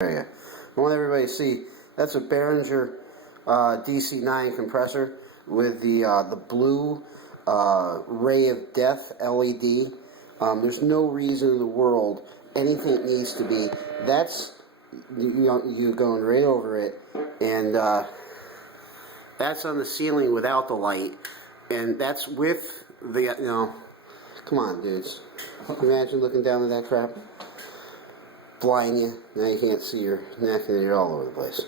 area. I want everybody to see that's a Behringer DC-9 compressor with the blue ray of death LED. There's no reason in the world anything needs to be. That's you going right over it, and that's on the ceiling without the light, and that's with the Come on, dudes. Imagine looking down at that crap. Blind you. Now you can't see your neck and you're all over the place.